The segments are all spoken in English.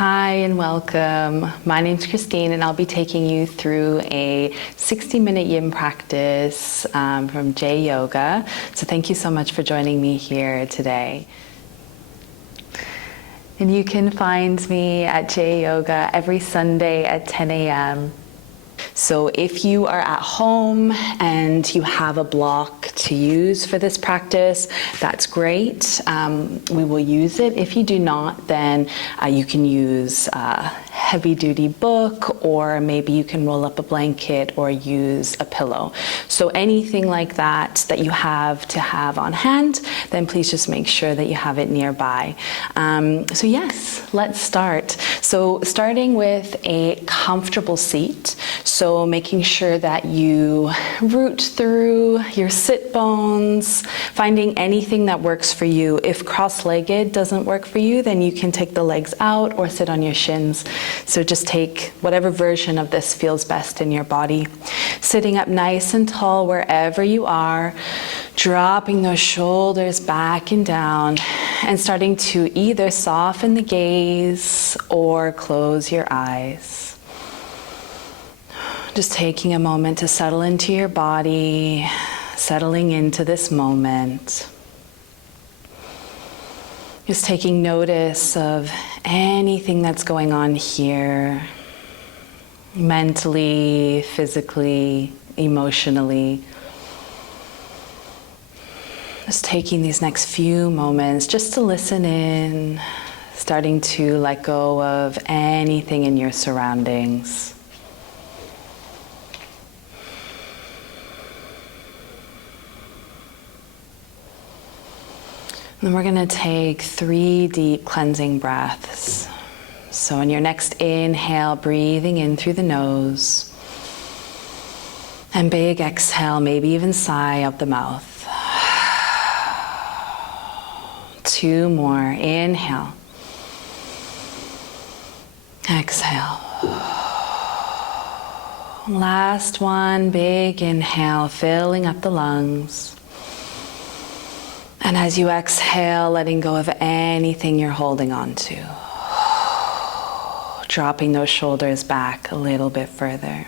Hi and welcome. My name's Christine and I'll be taking you through a 60-minute yin practice from Yin Yoga. So thank you so much for joining me here today. And you can find me at Yin Yoga every Sunday at 10 a.m. So if you are at home and you have a block to use for this practice, that's great. We will use it. If you do not, then you can use a heavy-duty book, or maybe you can roll up a blanket or use a pillow. So anything like that that you have to have on hand, then please just make sure that you have it nearby. So yes, let's start. So starting with a comfortable seat. So making sure that you root through your sit bones, finding anything that works for you. If cross-legged doesn't work for you, then you can take the legs out or sit on your shins. So just take whatever version of this feels best in your body. Sitting up nice and tall wherever you are, dropping those shoulders back and down, and starting to either soften the gaze or close your eyes. Just taking a moment to settle into your body, settling into this moment. Just taking notice of anything that's going on here, mentally, physically, emotionally. Just taking these next few moments just to listen in, starting to let go of anything in your surroundings. Then we're going to take 3 deep cleansing breaths. So on your next inhale, breathing in through the nose. And big exhale, maybe even sigh out the mouth. 2 more. Inhale. Exhale. Last one, big inhale, filling up the lungs. And as you exhale, letting go of anything you're holding on to. Dropping those shoulders back a little bit further.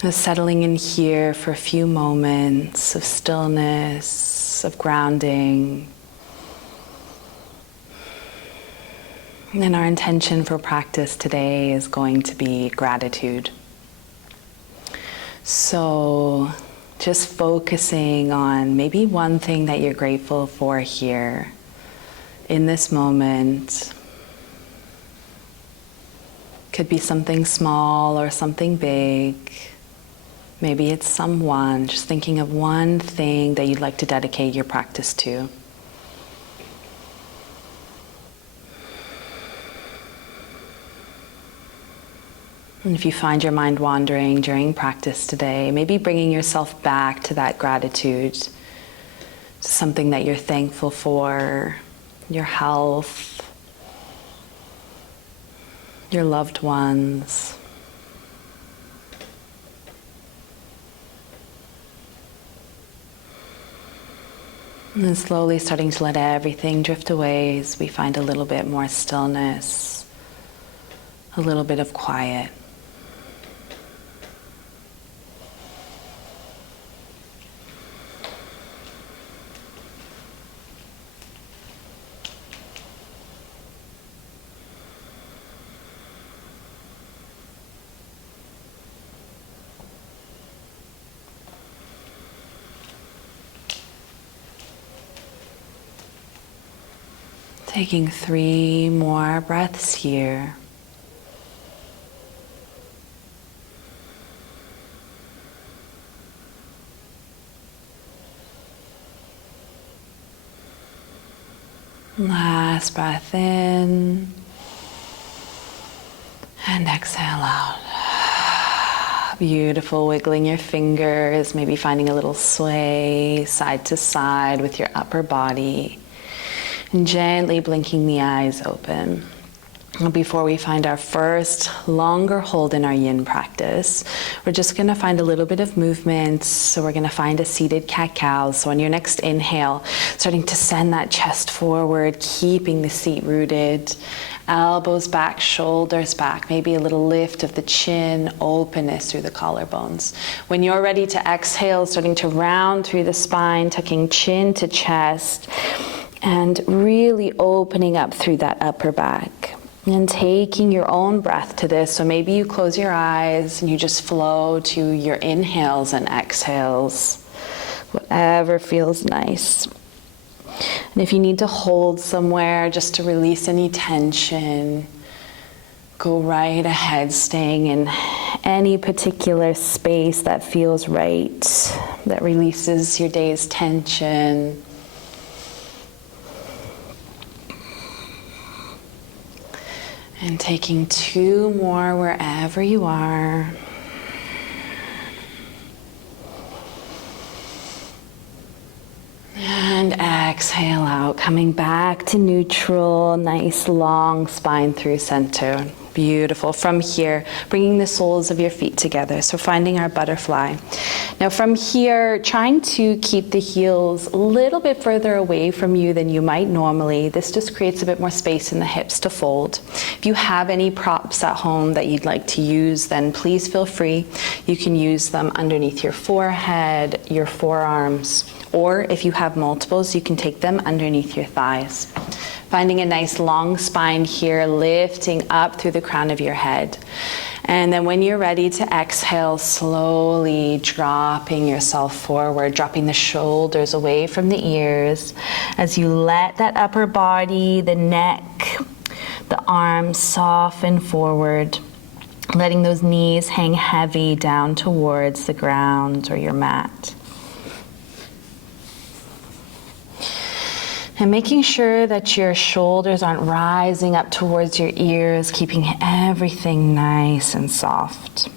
Just settling in here for a few moments of stillness, of grounding. And our intention for practice today is going to be gratitude. So just focusing on maybe one thing that you're grateful for here in this moment. Could be something small or something big. Maybe it's someone. Just thinking of one thing that you'd like to dedicate your practice to. And if you find your mind wandering during practice today, maybe bringing yourself back to that gratitude, to something that you're thankful for, your health, your loved ones. And then slowly starting to let everything drift away as we find a little bit more stillness, a little bit of quiet. Taking 3 more breaths here. Last breath in and exhale out. Beautiful, wiggling your fingers, maybe finding a little sway side to side with your upper body. And gently blinking the eyes open. Before we find our first longer hold in our yin practice, we're just going to find a little bit of movement. So we're going to find a seated cat-cow. So on your next inhale, starting to send that chest forward, keeping the seat rooted, elbows back, shoulders back, maybe a little lift of the chin, openness through the collarbones. When you're ready to exhale, starting to round through the spine, tucking chin to chest, and really opening up through that upper back. And taking your own breath to this. So maybe you close your eyes and you just flow to your inhales and exhales, whatever feels nice. And if you need to hold somewhere just to release any tension, go right ahead, staying in any particular space that feels right, that releases your day's tension. And taking 2 more wherever you are. And exhale out, coming back to neutral, nice long spine through center. Beautiful. From here, bringing the soles of your feet together. So finding our butterfly. Now from here, trying to keep the heels a little bit further away from you than you might normally. This just creates a bit more space in the hips to fold. If you have any props at home that you'd like to use, then please feel free. You can use them underneath your forehead, your forearms, or if you have multiples, you can take them underneath your thighs. Finding a nice long spine here, lifting up through the crown of your head. And then when you're ready to exhale, slowly dropping yourself forward, dropping the shoulders away from the ears as you let that upper body, the neck, the arms soften forward, letting those knees hang heavy down towards the ground or your mat. And making sure that your shoulders aren't rising up towards your ears, keeping everything nice and soft.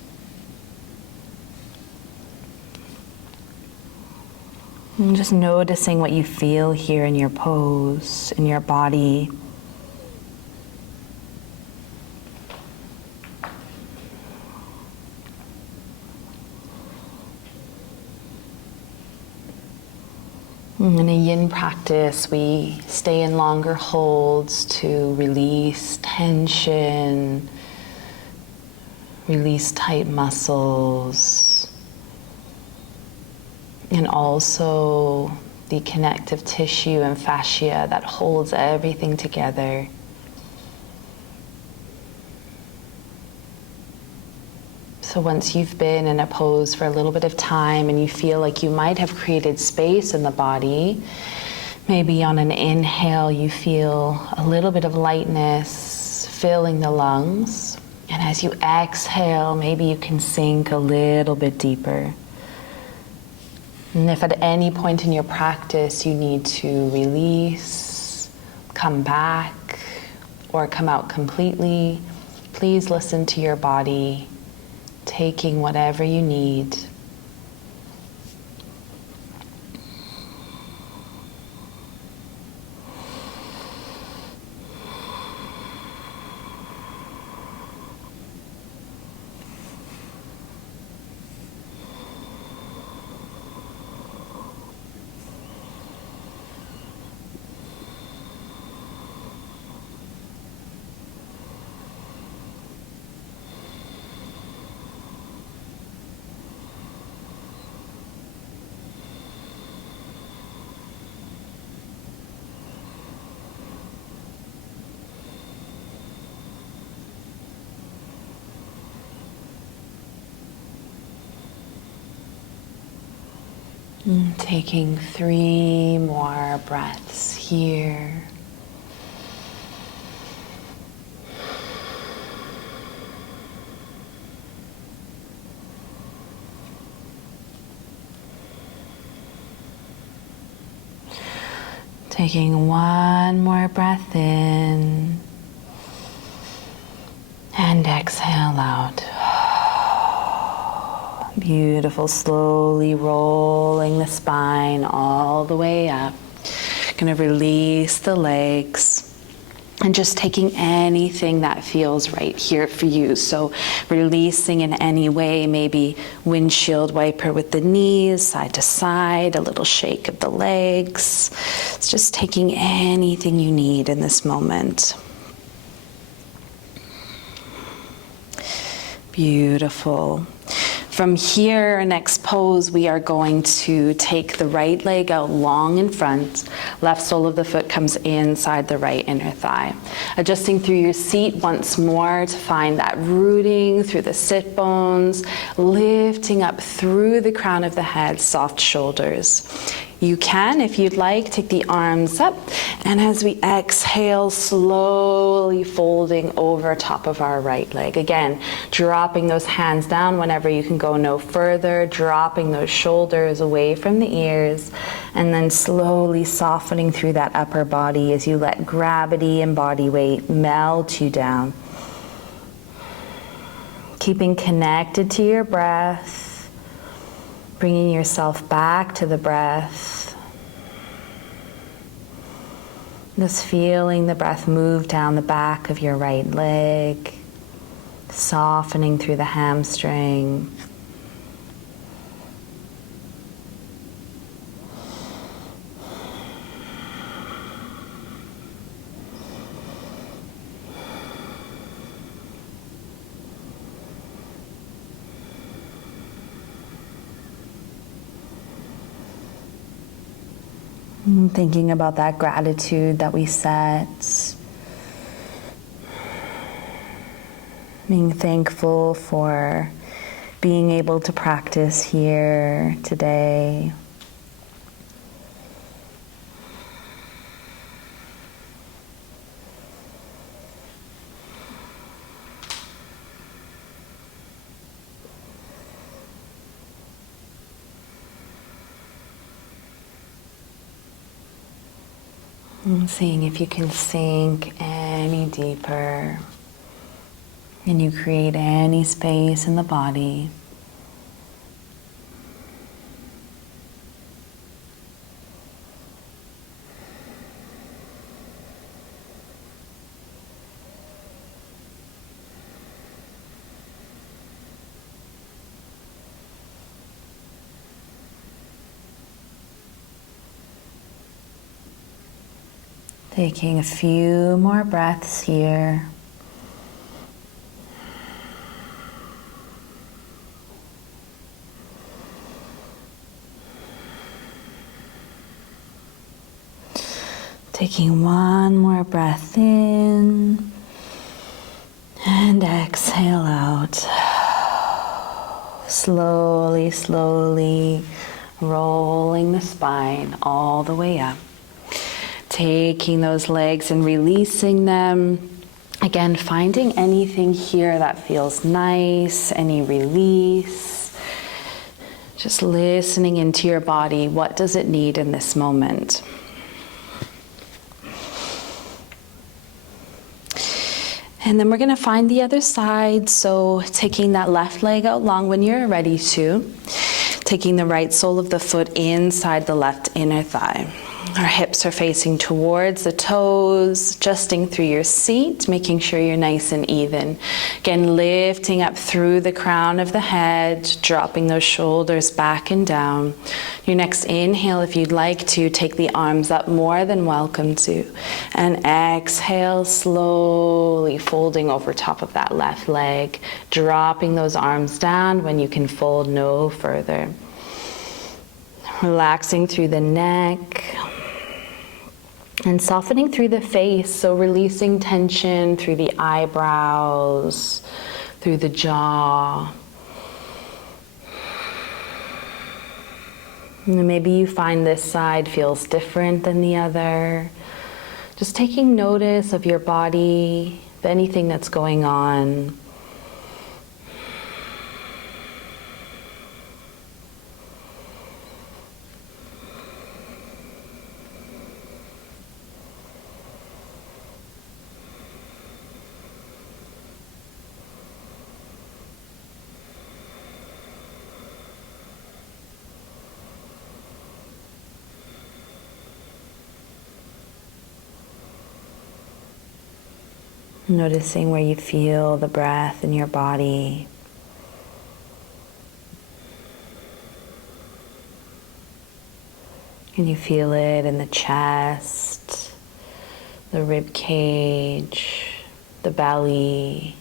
And just noticing what you feel here in your pose, in your body. In a yin practice, we stay in longer holds to release tension, release tight muscles, and also the connective tissue and fascia that holds everything together. So once you've been in a pose for a little bit of time and you feel like you might have created space in the body, maybe on an inhale you feel a little bit of lightness filling the lungs. And as you exhale, maybe you can sink a little bit deeper. And if at any point in your practice you need to release, come back, or come out completely, please listen to your body, taking whatever you need. Taking 3 more breaths here. Taking 1 more breath in and exhale out. Beautiful, slowly rolling the spine all the way up. Gonna release the legs. And just taking anything that feels right here for you. So releasing in any way, maybe windshield wiper with the knees, side to side, a little shake of the legs. It's just taking anything you need in this moment. Beautiful. From here, next pose, we are going to take the right leg out long in front. Left sole of the foot comes inside the right inner thigh. Adjusting through your seat once more to find that rooting through the sit bones, lifting up through the crown of the head, soft shoulders. You can, if you'd like, take the arms up, and as we exhale, slowly folding over top of our right leg. Again, dropping those hands down whenever you can go no further, dropping those shoulders away from the ears, and then slowly softening through that upper body as you let gravity and body weight melt you down. Keeping connected to your breath. Bringing yourself back to the breath. Just feeling the breath move down the back of your right leg, softening through the hamstring. Thinking about that gratitude that we set. Being thankful for being able to practice here today. And seeing if you can sink any deeper and you create any space in the body. Taking a few more breaths here. Taking one more breath in and exhale out. Slowly, slowly rolling the spine all the way up. Taking those legs and releasing them. Again, finding anything here that feels nice, any release. Just listening into your body. What does it need in this moment? And then we're going to find the other side. So taking that left leg out long when you're ready to. Taking the right sole of the foot inside the left inner thigh. Our hips are facing towards the toes, adjusting through your seat, making sure you're nice and even. Again, lifting up through the crown of the head, dropping those shoulders back and down. Your next inhale, if you'd like to, take the arms up, more than welcome to. And exhale, slowly folding over top of that left leg, dropping those arms down when you can fold no further. Relaxing through the neck. And softening through the face, so releasing tension through the eyebrows, through the jaw. And maybe you find this side feels different than the other. Just taking notice of your body, of anything that's going on. Noticing where you feel the breath in your body. Can you feel it in the chest, the rib cage, the belly?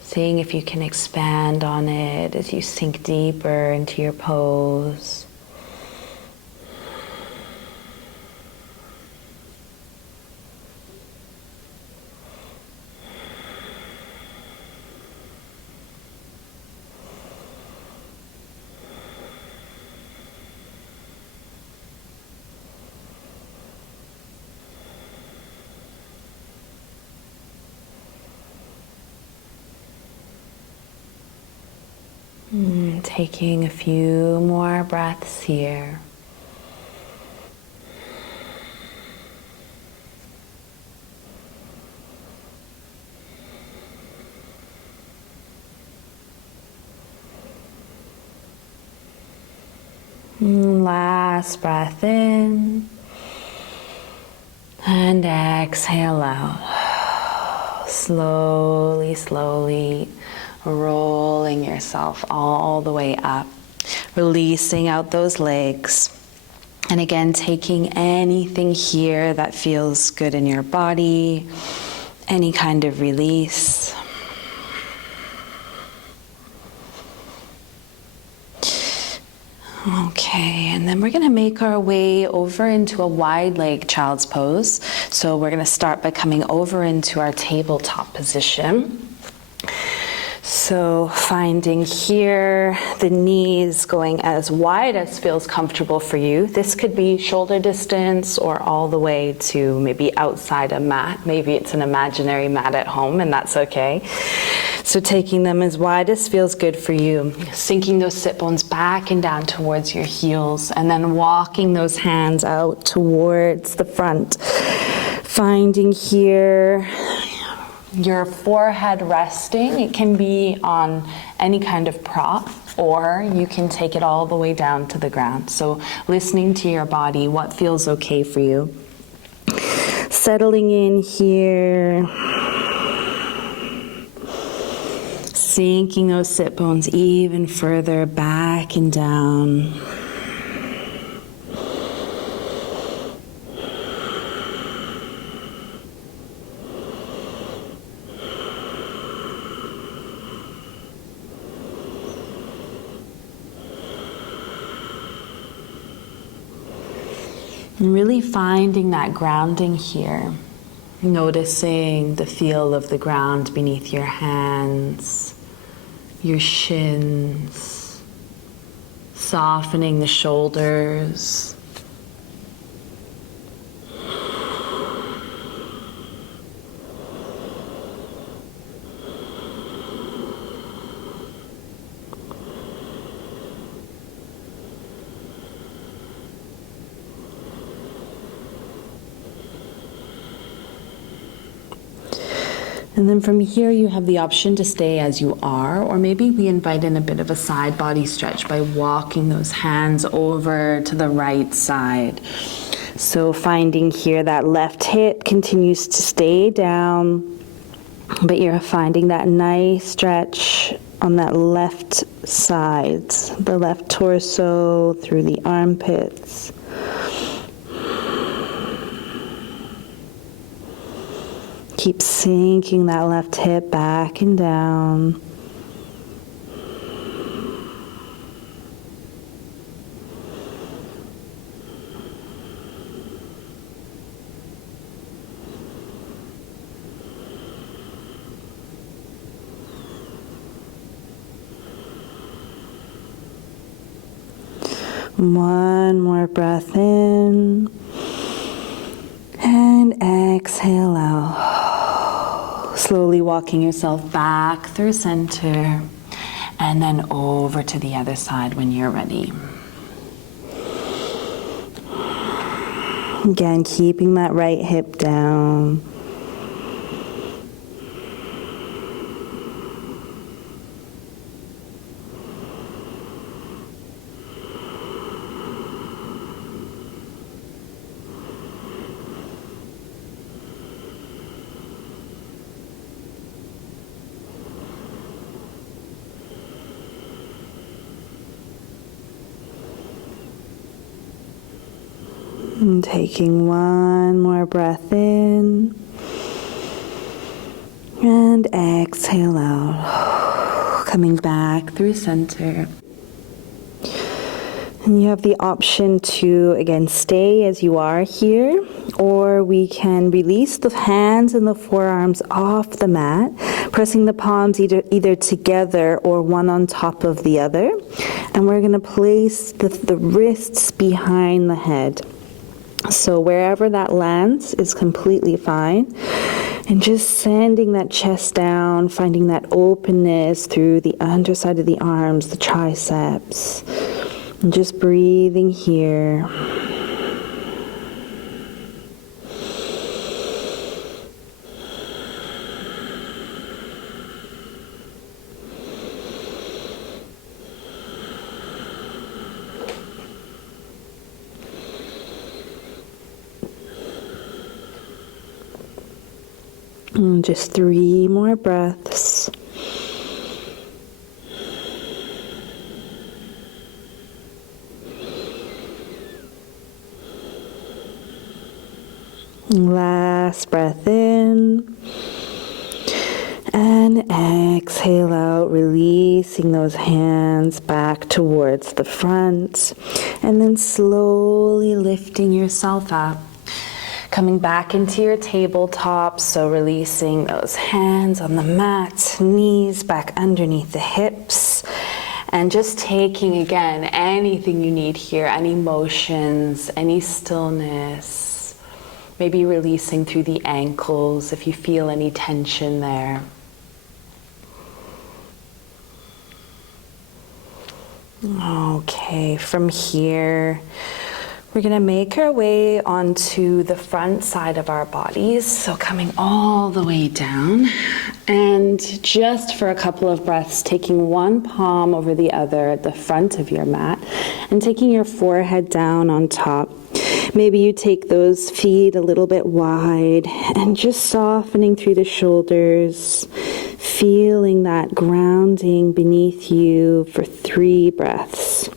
Seeing if you can expand on it as you sink deeper into your pose. Taking a few more breaths here. Last breath in and exhale out. Slowly, slowly rolling yourself all the way up, releasing out those legs. And again, taking anything here that feels good in your body, any kind of release. Okay, and then we're going to make our way over into a wide leg child's pose. So we're going to start by coming over into our tabletop position. So finding here the knees going as wide as feels comfortable for you. This could be shoulder distance or all the way to maybe outside a mat. Maybe it's an imaginary mat at home, and that's okay. So taking them as wide as feels good for you. Sinking those sit bones back and down towards your heels, and then walking those hands out towards the front. Finding here your forehead resting. It can be on any kind of prop, or you can take it all the way down to the ground. So listening to your body, what feels okay for you. Settling in here. Sinking those sit bones even further back and down. And really finding that grounding here. Noticing the feel of the ground beneath your hands, your shins, softening the shoulders. And then from here you have the option to stay as you are, or maybe we invite in a bit of a side body stretch by walking those hands over to the right side. So finding here that left hip continues to stay down, but you're finding that nice stretch on that left side, the left torso through the armpits. Keep sinking that left hip back and down. One more breath in and exhale out. Slowly walking yourself back through center and then over to the other side when you're ready. Again, keeping that right hip down. And taking one more breath in. And exhale out. Coming back through center. And you have the option to, again, stay as you are here, or we can release the hands and the forearms off the mat, pressing the palms either together or one on top of the other. And we're going to place the wrists behind the head. So wherever that lands is completely fine. And just sending that chest down, finding that openness through the underside of the arms, the triceps. And just breathing here. And just 3 more breaths. Last breath in. And exhale out, releasing those hands back towards the front. And then slowly lifting yourself up. Coming back into your tabletop, so releasing those hands on the mat, knees back underneath the hips, and just taking, again, anything you need here, any motions, any stillness, maybe releasing through the ankles if you feel any tension there. Okay, from here, we're going to make our way onto the front side of our bodies, so coming all the way down, and just for a couple of breaths, taking one palm over the other at the front of your mat, and taking your forehead down on top. Maybe you take those feet a little bit wide, and just softening through the shoulders, feeling that grounding beneath you for 3 breaths.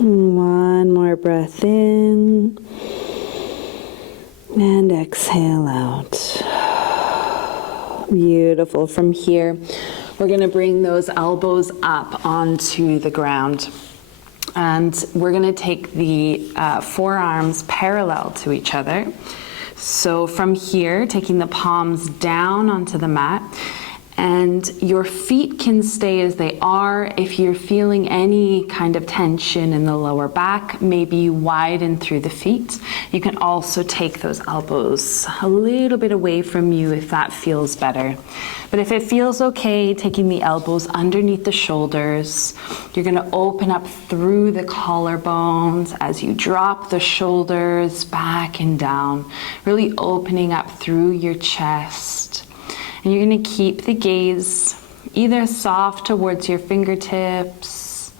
One more breath in and exhale out. Beautiful. From here, we're going to bring those elbows up onto the ground. And we're going to take the forearms parallel to each other. So from here, taking the palms down onto the mat. And your feet can stay as they are. If you're feeling any kind of tension in the lower back, maybe you widen through the feet. You can also take those elbows a little bit away from you if that feels better. But if it feels okay, taking the elbows underneath the shoulders, you're going to open up through the collarbones as you drop the shoulders back and down, really opening up through your chest. And you're going to keep the gaze either soft towards your fingertips,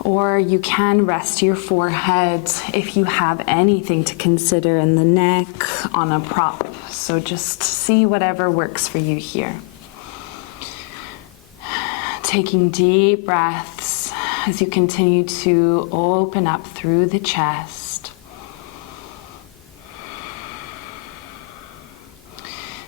or you can rest your forehead if you have anything to consider in the neck on a prop. So just see whatever works for you here. Taking deep breaths as you continue to open up through the chest.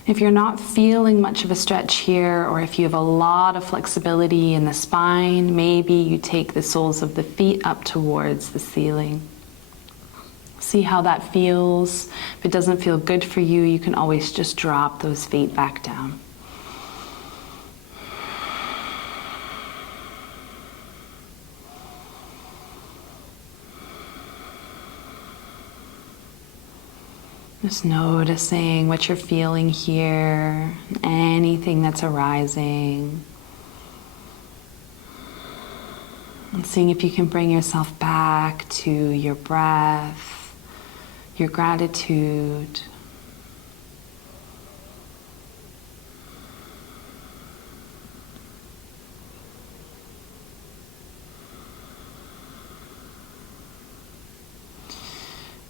If you're not feeling much of a stretch here, or if you have a lot of flexibility in the spine, maybe you take the soles of the feet up towards the ceiling. See how that feels. If it doesn't feel good for you, you can always just drop those feet back down. Just noticing what you're feeling here, anything that's arising. And seeing if you can bring yourself back to your breath, your gratitude.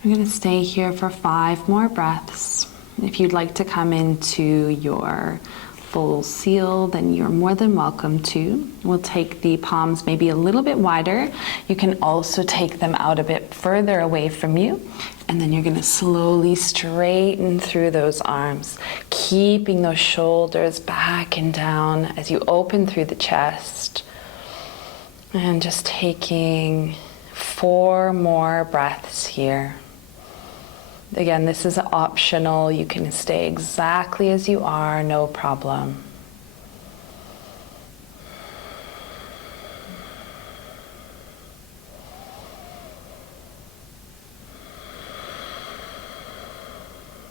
We're going to stay here for 5 more breaths. If you'd like to come into your full seal, then you're more than welcome to. We'll take the palms maybe a little bit wider. You can also take them out a bit further away from you. And then you're going to slowly straighten through those arms, keeping those shoulders back and down as you open through the chest. And just taking 4 more breaths here. Again, this is optional. You can stay exactly as you are, no problem.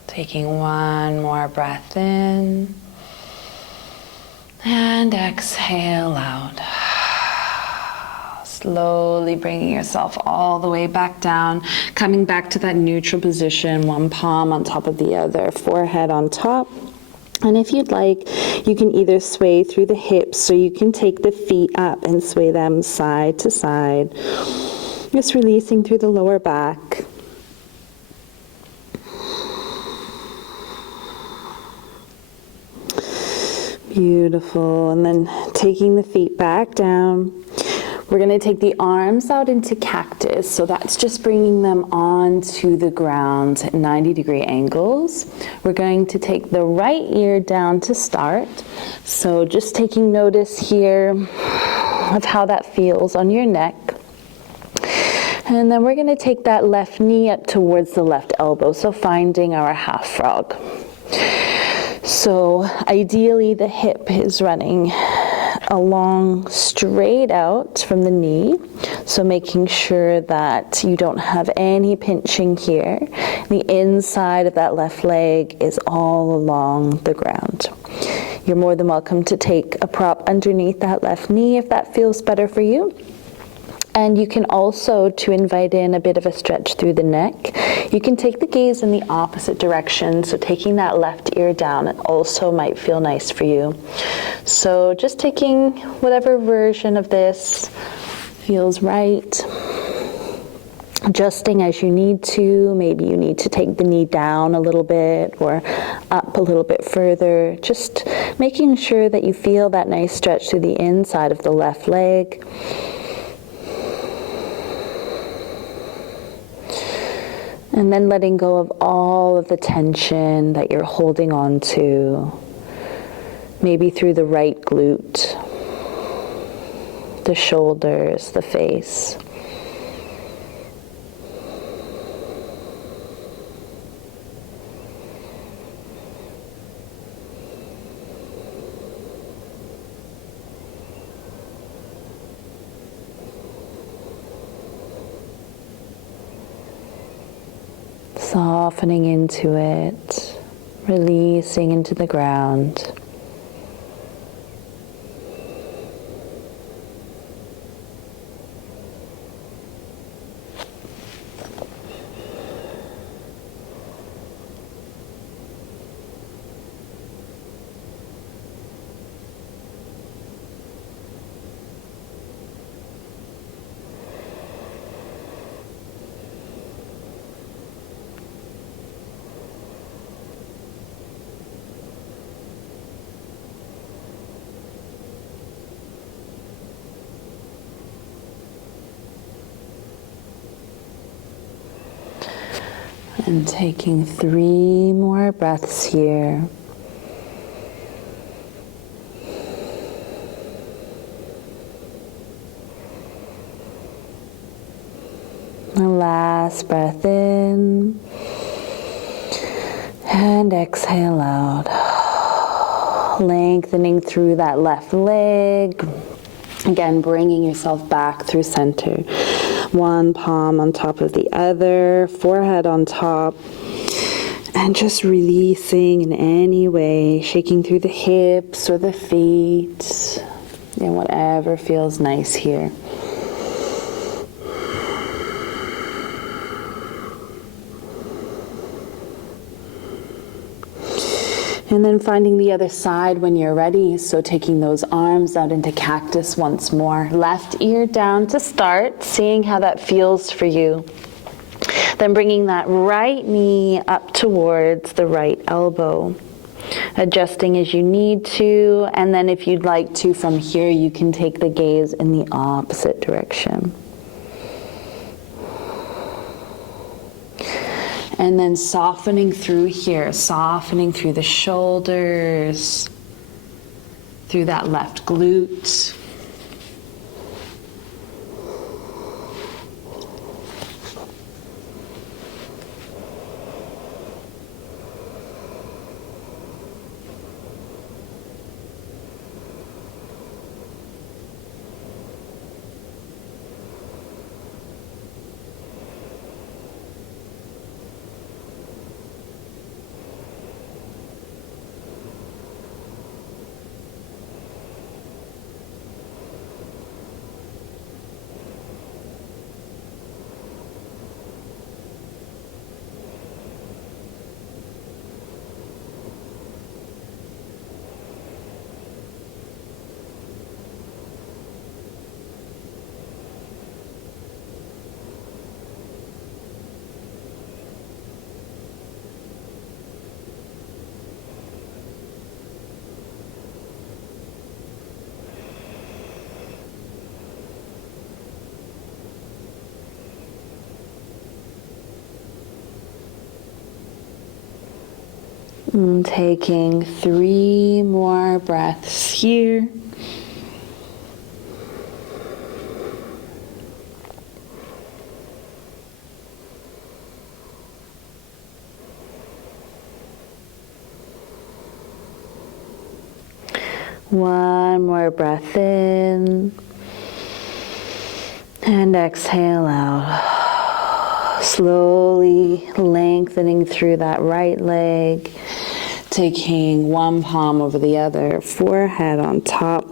Taking 1 more breath in and exhale out. Slowly bringing yourself all the way back down, coming back to that neutral position, 1 palm on top of the other, forehead on top. And if you'd like, you can either sway through the hips, so you can take the feet up and sway them side to side, just releasing through the lower back. Beautiful. And then taking the feet back down, we're going to take the arms out into cactus. So that's just bringing them onto the ground at 90-degree angles. We're going to take the right ear down to start. So just taking notice here of how that feels on your neck. And then we're going to take that left knee up towards the left elbow. So finding our half frog. So ideally the hip is running along straight out from the knee. So making sure that you don't have any pinching here. The inside of that left leg is all along the ground. You're more than welcome to take a prop underneath that left knee if that feels better for you. And you can also, to invite in a bit of a stretch through the neck, you can take the gaze in the opposite direction. So taking that left ear down, it also might feel nice for you. So just taking whatever version of this feels right. Adjusting as you need to. Maybe you need to take the knee down a little bit or up a little bit further. Just making sure that you feel that nice stretch through the inside of the left leg. And then letting go of all of the tension that you're holding on to, maybe through the right glute, the shoulders, the face. Softening into it, releasing into the ground. And taking 3 more breaths here. The last breath in and exhale out. Lengthening through that left leg. Again, bringing yourself back through center. 1 palm on top of the other, forehead on top, and just releasing in any way, shaking through the hips or the feet, and whatever feels nice here. And then finding the other side when you're ready. So taking those arms out into cactus once more. Left ear down to start, seeing how that feels for you. Then bringing that right knee up towards the right elbow. Adjusting as you need to, and then if you'd like to, from here you can take the gaze in the opposite direction. And then softening through here, softening through the shoulders, through that left glute. And taking 3 more breaths here. One more breath in. And exhale out. Slowly lengthening through that right leg. Taking one palm over the other, forehead on top,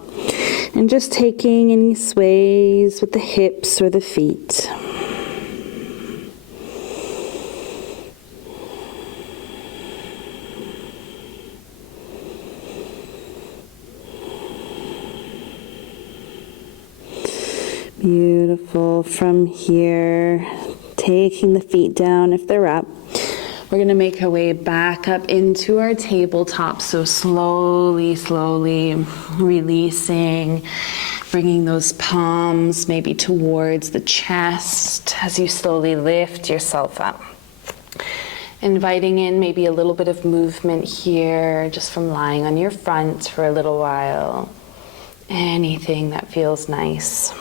and just taking any sways with the hips or the feet. Beautiful. From here, taking the feet down if they're up. We're going to make our way back up into our tabletop. So slowly, slowly releasing, bringing those palms maybe towards the chest as you slowly lift yourself up. Inviting in maybe a little bit of movement here, just from lying on your front for a little while. Anything that feels nice.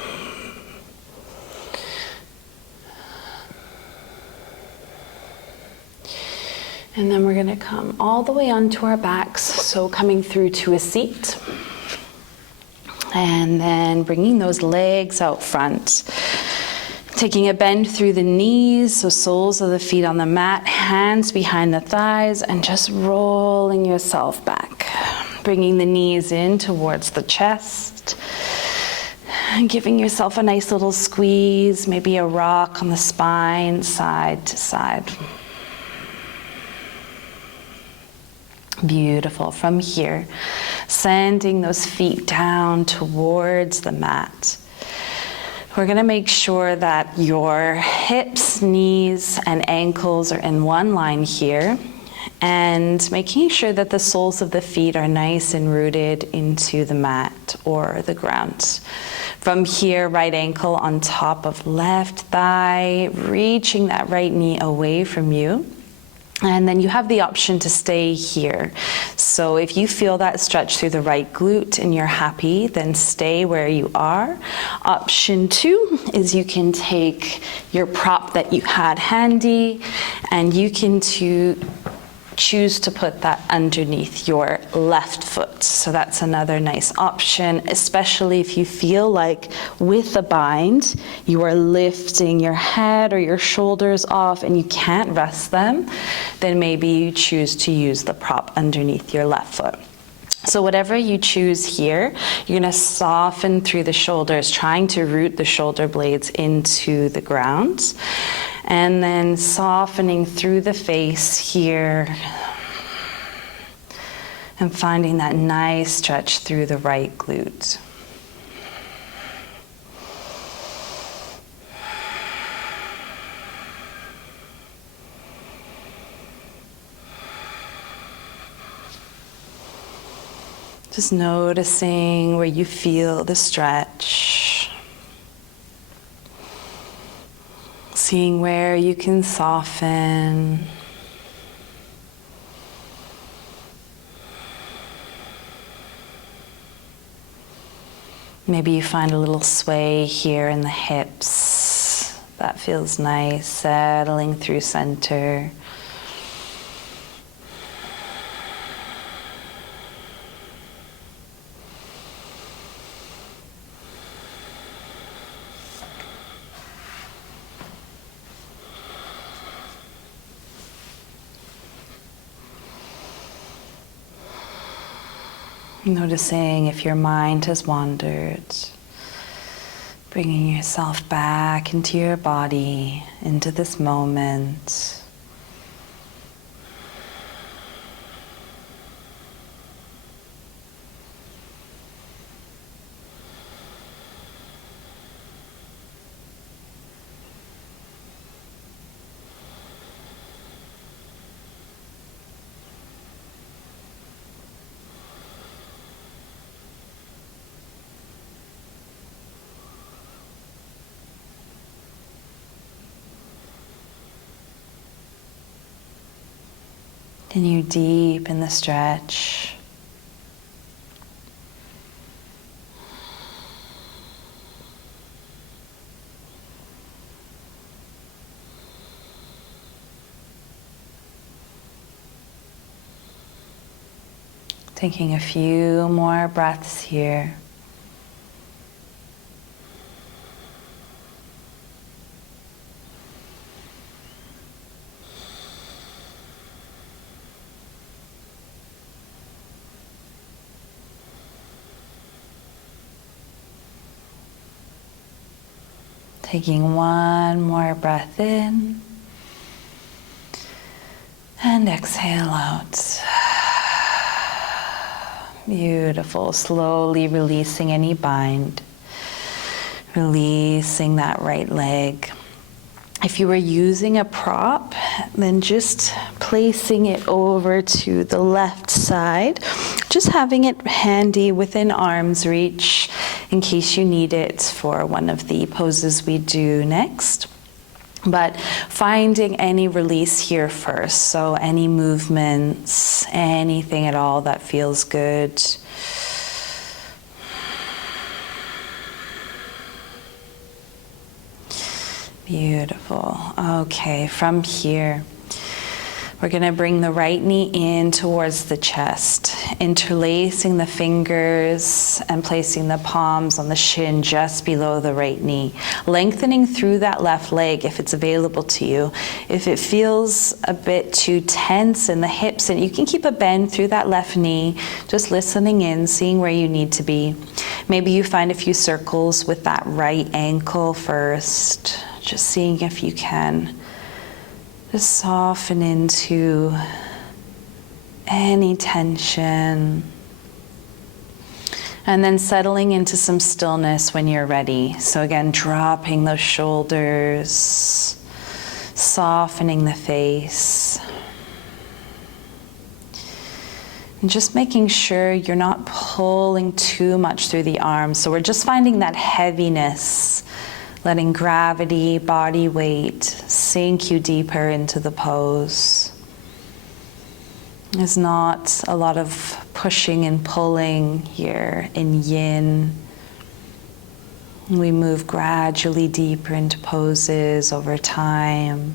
And then we're going to come all the way onto our backs, so coming through to a seat. And then bringing those legs out front. Taking a bend through the knees, so soles of the feet on the mat, hands behind the thighs, and just rolling yourself back. Bringing the knees in towards the chest. And giving yourself a nice little squeeze, maybe a rock on the spine, side to side. Beautiful. From here, sending those feet down towards the mat. We're going to make sure that your hips, knees, and ankles are in one line here, and making sure that the soles of the feet are nice and rooted into the mat or the ground. From here, right ankle on top of left thigh, reaching that right knee away from you. And then you have the option to stay here. So if you feel that stretch through the right glute and you're happy, then stay where you are. Option 2 is you can take your prop that you had handy, and you can choose to put that underneath your left foot. So that's another nice option, especially if you feel like with the bind, you are lifting your head or your shoulders off and you can't rest them, then maybe you choose to use the prop underneath your left foot. So whatever you choose here, you're going to soften through the shoulders, trying to root the shoulder blades into the ground. And then softening through the face here. And finding that nice stretch through the right glute. Just noticing where you feel the stretch. Seeing where you can soften. Maybe you find a little sway here in the hips. That feels nice, settling through center. Noticing if your mind has wandered, bringing yourself back into your body, into this moment. Continue deep in the stretch. Taking a few more breaths here. Taking one more breath in and exhale out. Beautiful. Slowly releasing any bind. Releasing that right leg. If you were using a prop, then just placing it over to the left side, just having it handy within arm's reach in case you need it for one of the poses we do next. But finding any release here first, so any movements, anything at all that feels good. Beautiful. Okay, from here, we're going to bring the right knee in towards the chest, interlacing the fingers and placing the palms on the shin just below the right knee, lengthening through that left leg if it's available to you. If it feels a bit too tense in the hips, and you can keep a bend through that left knee, just listening in, seeing where you need to be. Maybe you find a few circles with that right ankle first, just seeing if you can just soften into any tension. And then settling into some stillness when you're ready. So again, dropping those shoulders, softening the face. And just making sure you're not pulling too much through the arms. So we're just finding that heaviness, letting gravity, body weight sink you deeper into the pose. There's not a lot of pushing and pulling here in Yin. We move gradually deeper into poses over time,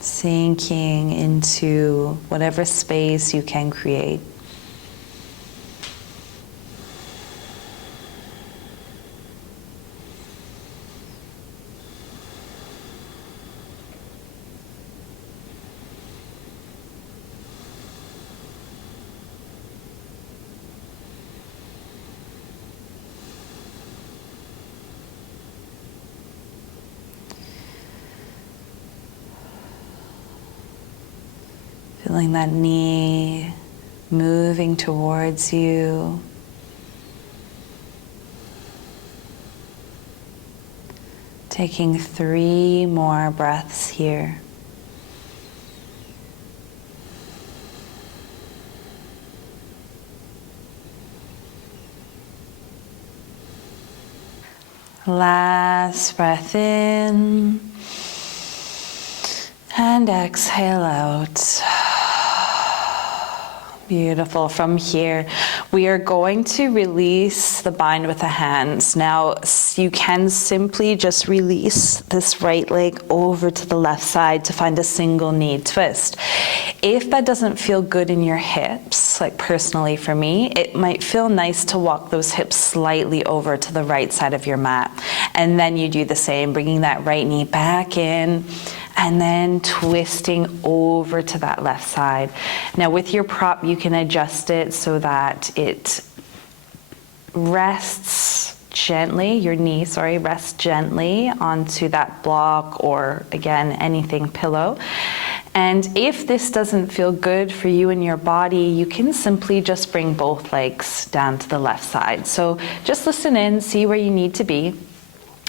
sinking into whatever space you can create. Feeling that knee moving towards you. Taking 3 more breaths here. Last breath in. And exhale out. Beautiful. From here, we are going to release the bind with the hands. Now, you can simply just release this right leg over to the left side to find a single knee twist. If that doesn't feel good in your hips, like personally for me, it might feel nice to walk those hips slightly over to the right side of your mat. And then you do the same, bringing that right knee back in, and then twisting over to that left side. Now with your prop, you can adjust it so that it rests gently, your knee, rests gently onto that block or, again, anything pillow. And if this doesn't feel good for you and your body, you can simply just bring both legs down to the left side. So just listen in, see where you need to be.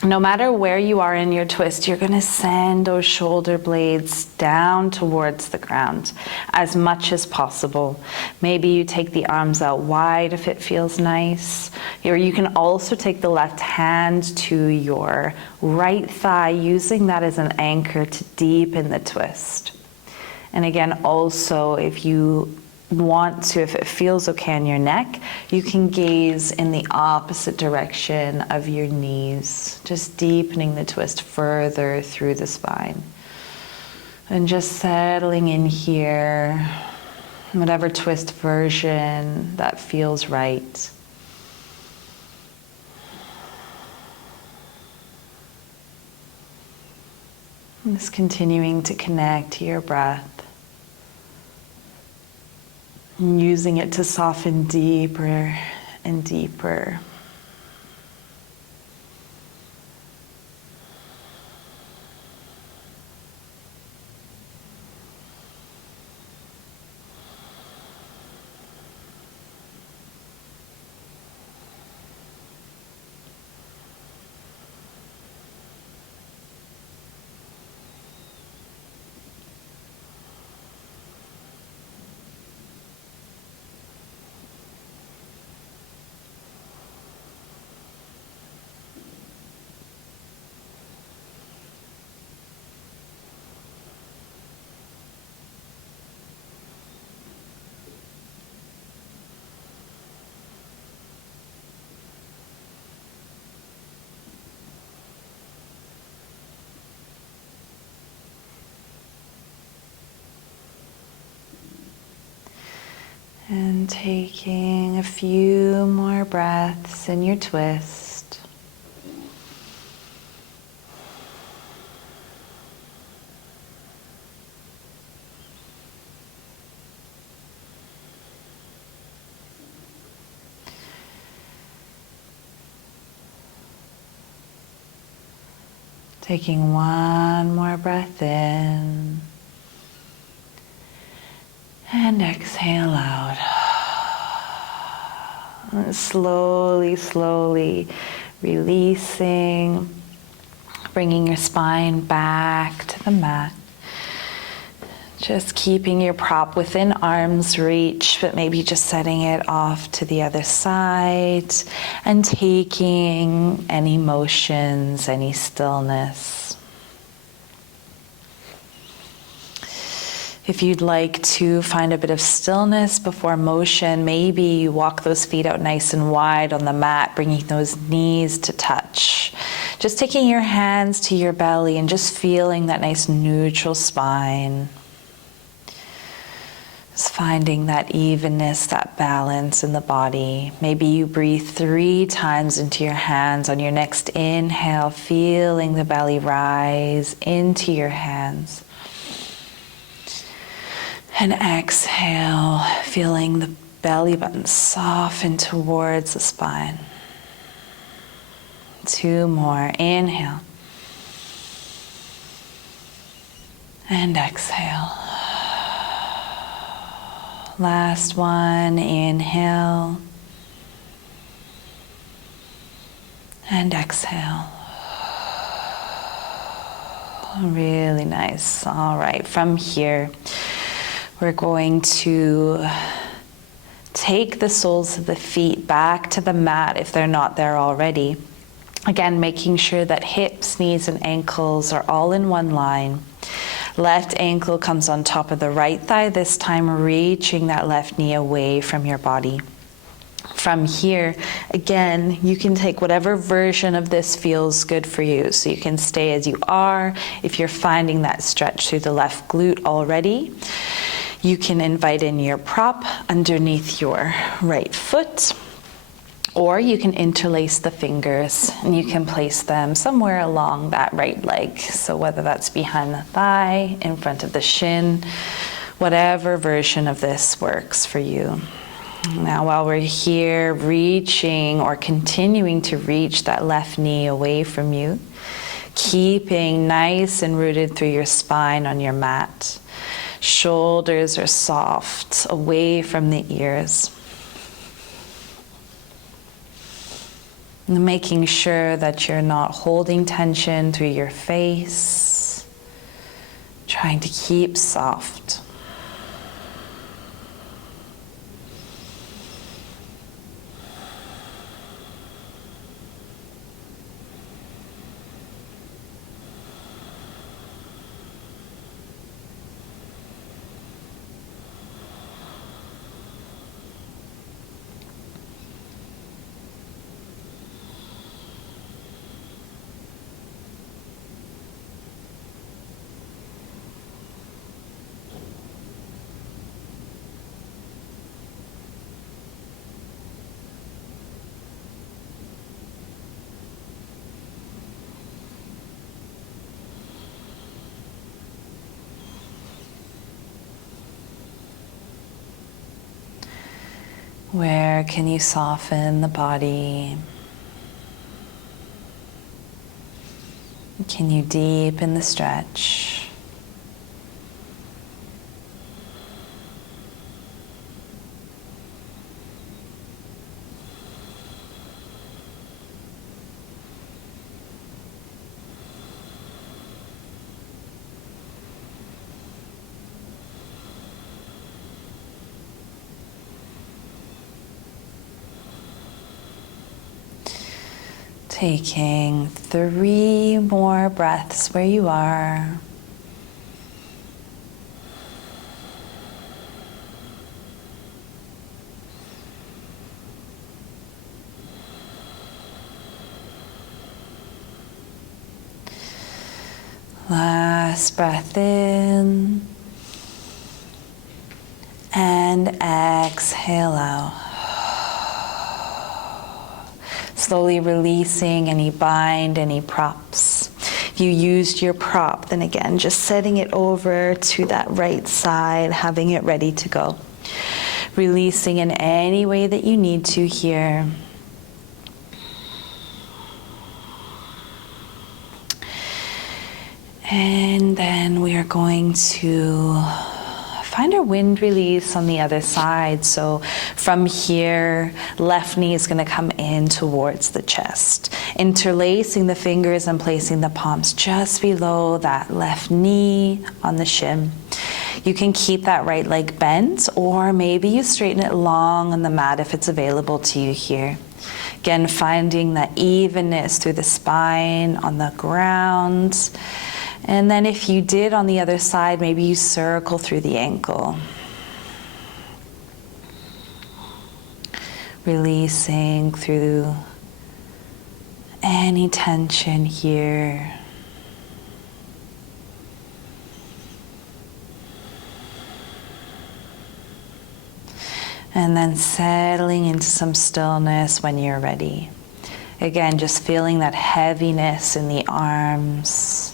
No matter where you are in your twist, you're going to send those shoulder blades down towards the ground as much as possible. Maybe you take the arms out wide if it feels nice. Or you can also take the left hand to your right thigh, using that as an anchor to deepen the twist. And again, also, if you want to, if it feels okay on your neck, you can gaze in the opposite direction of your knees, just deepening the twist further through the spine. And just settling in here, whatever twist version that feels right. And just continuing to connect to your breath. And using it to soften deeper and deeper. And taking a few more breaths in your twist. Taking one more breath in. And exhale out. And slowly, slowly releasing, bringing your spine back to the mat. Just keeping your prop within arm's reach, but maybe just setting it off to the other side and taking any motions, any stillness. If you'd like to find a bit of stillness before motion, maybe you walk those feet out nice and wide on the mat, bringing those knees to touch. Just taking your hands to your belly and just feeling that nice neutral spine. Just finding that evenness, that balance in the body. Maybe you breathe 3 times into your hands. On your next inhale, feeling the belly rise into your hands. And exhale, feeling the belly button soften towards the spine. 2 more. Inhale. And exhale. Last one. Inhale. And exhale. Really nice. All right, from here, we're going to take the soles of the feet back to the mat if they're not there already. Again, making sure that hips, knees, and ankles are all in one line. Left ankle comes on top of the right thigh, this time reaching that left knee away from your body. From here, again, you can take whatever version of this feels good for you. So you can stay as you are. If you're finding that stretch through the left glute already, you can invite in your prop underneath your right foot. Or you can interlace the fingers and you can place them somewhere along that right leg. So whether that's behind the thigh, in front of the shin, whatever version of this works for you. Now while we're here, reaching or continuing to reach that left knee away from you, keeping nice and rooted through your spine on your mat. Shoulders are soft, away from the ears. Making sure that you're not holding tension through your face, trying to keep soft. Where can you soften the body? Can you deepen the stretch? Taking 3 more breaths where you are. Last breath in and exhale out. Slowly releasing any bind, any props. If you used your prop, then again, just setting it over to that right side, having it ready to go. Releasing in any way that you need to here. And then we are going to find our wind release on the other side. So from here, left knee is going to come in towards the chest. Interlacing the fingers and placing the palms just below that left knee on the shin. You can keep that right leg bent, or maybe you straighten it long on the mat if it's available to you here. Again, finding that evenness through the spine, on the ground. And then if you did on the other side, maybe you circle through the ankle. Releasing through any tension here. And then settling into some stillness when you're ready. Again, just feeling that heaviness in the arms.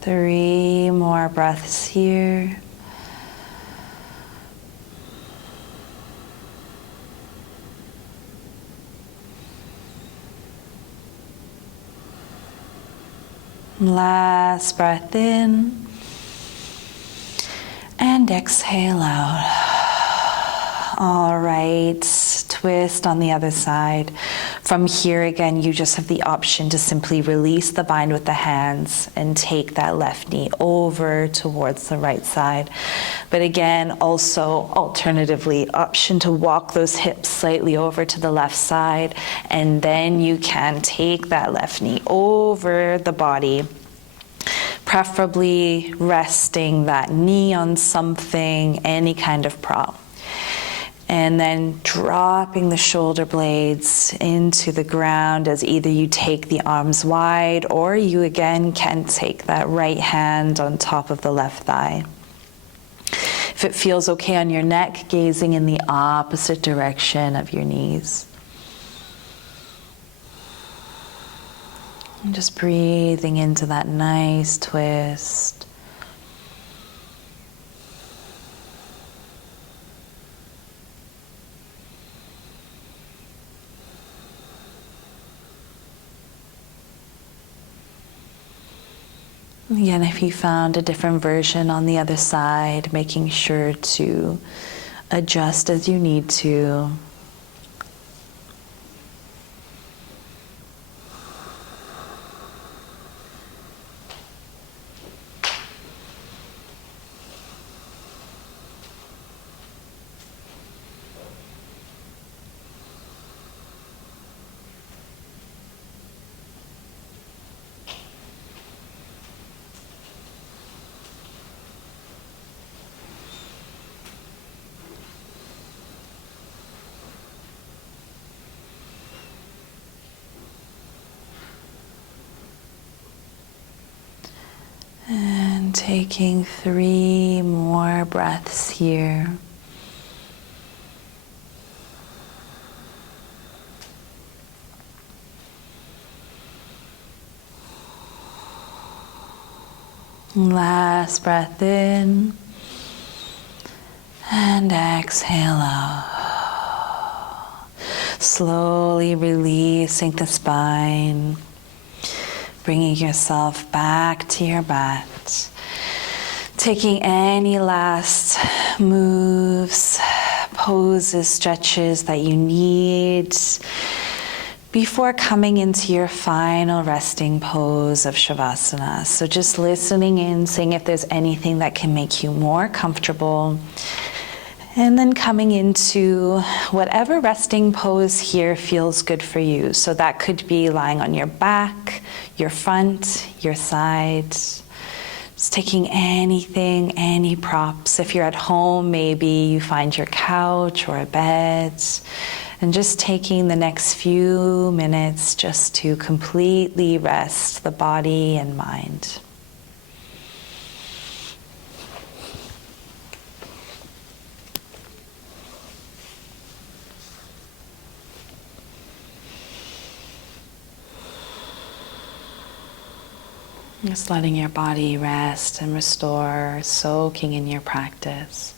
3 more breaths here. Last breath in and exhale out. All right, twist on the other side. From here again, you just have the option to simply release the bind with the hands and take that left knee over towards the right side. But again, also alternatively, option to walk those hips slightly over to the left side, and then you can take that left knee over the body, preferably resting that knee on something, any kind of prop. And then dropping the shoulder blades into the ground as either you take the arms wide or you again can take that right hand on top of the left thigh. If it feels okay on your neck, gazing in the opposite direction of your knees. And just breathing into that nice twist. Again, if you found a different version on the other side, making sure to adjust as you need to. And taking 3 more breaths here. Last breath in and exhale out. Slowly releasing the spine. Bringing yourself back to your mat. Taking any last moves, poses, stretches that you need before coming into your final resting pose of Shavasana. So just listening in, seeing if there's anything that can make you more comfortable. And then coming into whatever resting pose here feels good for you. So that could be lying on your back, your front, your side. Just taking anything, any props. If you're at home, maybe you find your couch or a bed. And just taking the next few minutes just to completely rest the body and mind. Just letting your body rest and restore, soaking in your practice.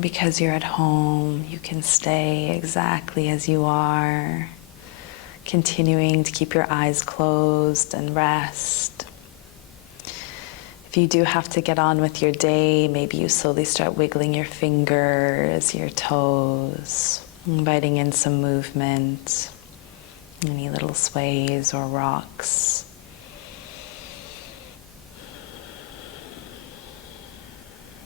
Because you're at home, you can stay exactly as you are, continuing to keep your eyes closed and rest. If you do have to get on with your day, maybe you slowly start wiggling your fingers, your toes, inviting in some movement, any little sways or rocks.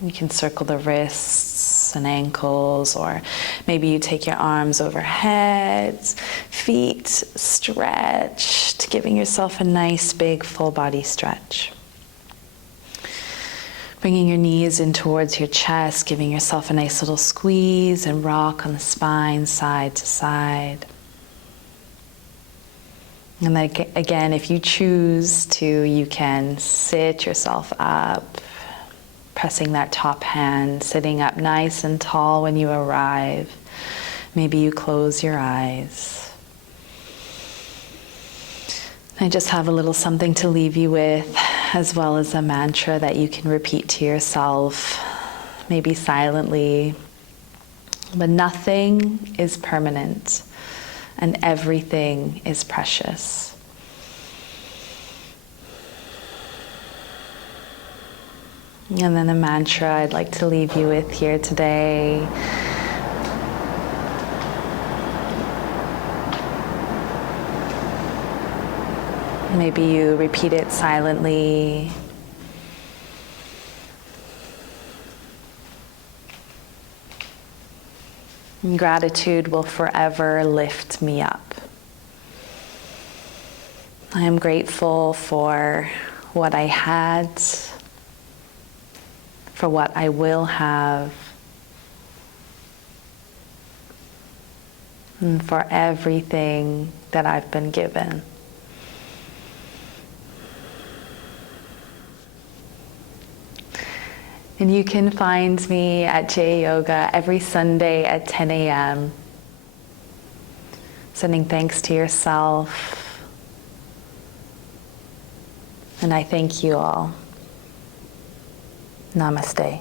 You can circle the wrists and ankles, or maybe you take your arms overhead, feet stretched, giving yourself a nice big full body stretch. Bringing your knees in towards your chest, giving yourself a nice little squeeze and rock on the spine, side to side. And then again, if you choose to, you can sit yourself up, pressing that top hand, sitting up nice and tall when you arrive. Maybe you close your eyes. I just have a little something to leave you with, as well as a mantra that you can repeat to yourself, maybe silently. But nothing is permanent, and everything is precious. And then a mantra I'd like to leave you with here today. Maybe you repeat it silently. Gratitude will forever lift me up. I am grateful for what I had, for what I will have, and for everything that I've been given. And you can find me at J Yoga every Sunday at 10 a.m. Sending thanks to yourself. And I thank you all. Namaste.